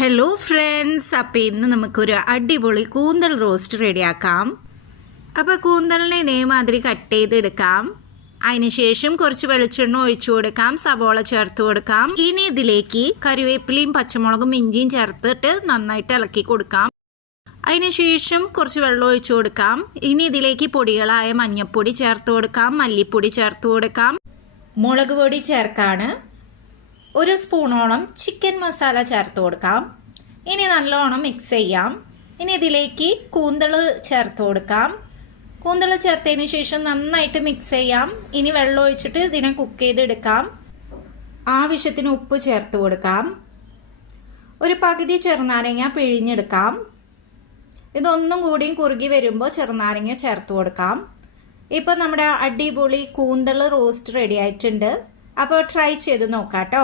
Hello friends, അപ്പോൾ ഇന്ന് നമുക്കൊരു അടിപൊളി കൂന്തൽ റോസ്റ്റ് റെഡിയാക്കാം. അപ്പോൾ കൂന്തലിനെ ഇതേമാതിരി കട്ട് ചെയ്തെടുക്കാം. അതിനുശേഷം കുറച്ച് വെളിച്ചെണ്ണ ഒഴിച്ചു കൊടുക്കാം, സവോള ചേർത്ത് കൊടുക്കാം. ഇനി ഇതിലേക്ക് കറിവേപ്പിലയും പച്ചമുളകും ഇഞ്ചിയും ചേർത്തിട്ട് നന്നായിട്ട് ഇളക്കി കൊടുക്കാം. അതിനുശേഷം കുറച്ച് വെള്ളം ഒഴിച്ചു കൊടുക്കാം. ഇനി ഇതിലേക്ക് പൊടികളായ മഞ്ഞൾപ്പൊടി ചേർത്ത് കൊടുക്കാം, മല്ലിപ്പൊടി ചേർത്ത് കൊടുക്കാം, മുളക് പൊടി ചേർക്കാണ്, ഒരു സ്പൂണോളം ചിക്കൻ മസാല ചേർത്ത് കൊടുക്കാം. ഇനി നല്ലോണം മിക്സ് ചെയ്യാം. ഇനി ഇതിലേക്ക് കൂന്തൽ ചേർത്ത് കൊടുക്കാം. കൂന്തൽ ചേർത്തതിന് ശേഷം നന്നായിട്ട് മിക്സ് ചെയ്യാം. ഇനി വെള്ളം ഒഴിച്ചിട്ട് ഇതിനെ കുക്ക് ചെയ്തെടുക്കാം. ആവശ്യത്തിന് ഉപ്പ് ചേർത്ത് കൊടുക്കാം. ഒരു പകുതി ചെറുനാരങ്ങ പിഴിഞ്ഞെടുക്കാം. ഇതൊന്നും കൂടിയും കുറുകി വരുമ്പോൾ ചെറുനാരങ്ങ ചേർത്ത് കൊടുക്കാം. ഇപ്പോൾ നമ്മുടെ അടിപൊളി കൂന്തൽ റോസ്റ്റ് റെഡി ആയിട്ടുണ്ട്. അപ്പോൾ ട്രൈ ചെയ്ത് നോക്കാം കേട്ടോ.